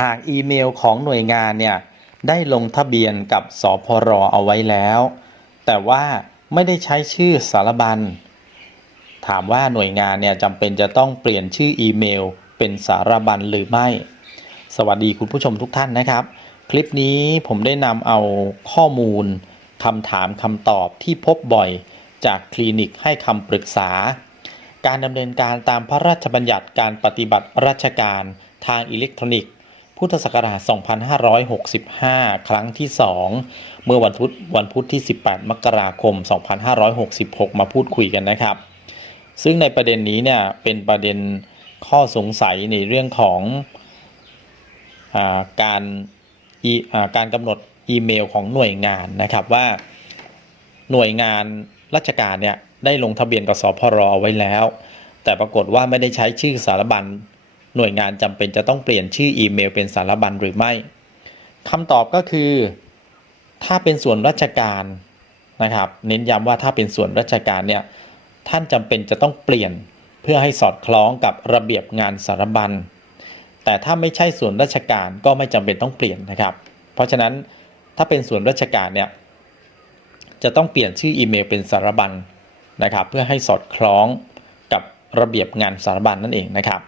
หากอีเมลของหน่วยงานเนี่ยได้ลงทะเบียนกับสพรเอาไว้แล้ว แต่ว่าไม่ได้ใช้ชื่อสารบัญ ถามว่าหน่วยงานเนี่ยจำเป็นจะต้องเปลี่ยนชื่ออีเมล เป็นสารบัญหรือไม่ สวัสดีคุณผู้ชมทุกท่านนะครับ คลิปนี้ผมได้นำเอาข้อมูลคำถามคำตอบที่พบบ่อยจากคลินิกให้คำปรึกษา การดำเนินการตามพระราชบัญญัติการปฏิบัติราชการทางอิเล็กทรอนิกส์ พุทธศักราช 2565 ครั้งที่ 2 เมื่อวันพุธวันพุธที่ 18 มกราคม 2566 มาพูดคุยกันนะครับ ซึ่งในประเด็นนี้เนี่ยเป็นประเด็นข้อสงสัยในเรื่องของอาการาการกำหนดอีเมลของหน่วยงานนะครับว่าหน่วยงานราชการเนี่ยได้ลงทะเบียนกับสพรเอาไว้แล้ว แต่ปรากฏว่าไม่ได้ใช้ชื่อสารบัญ หน่วยงานจำเป็นจะต้องเปลี่ยนชื่ออีเมลเป็นสารบัญหรือไม่คำตอบก็คือ ถ้าเป็นส่วนราชการนะครับ เน้นย้ำว่าถ้าเป็นส่วนราชการเนี่ยท่านจำเป็นจะต้องเปลี่ยนเพื่อให้สอดคล้องกับระเบียบงานสารบัญ แต่ถ้าไม่ใช่ส่วนราชการก็ไม่จำเป็นต้องเปลี่ยนนะครับ เพราะฉะนั้นถ้าเป็นส่วนราชการเนี่ยจะต้องเปลี่ยนชื่ออีเมลเป็นสารบัญนะครับ เพื่อให้สอดคล้องกับระเบียบงานสารบัญนั่นเองนะครับ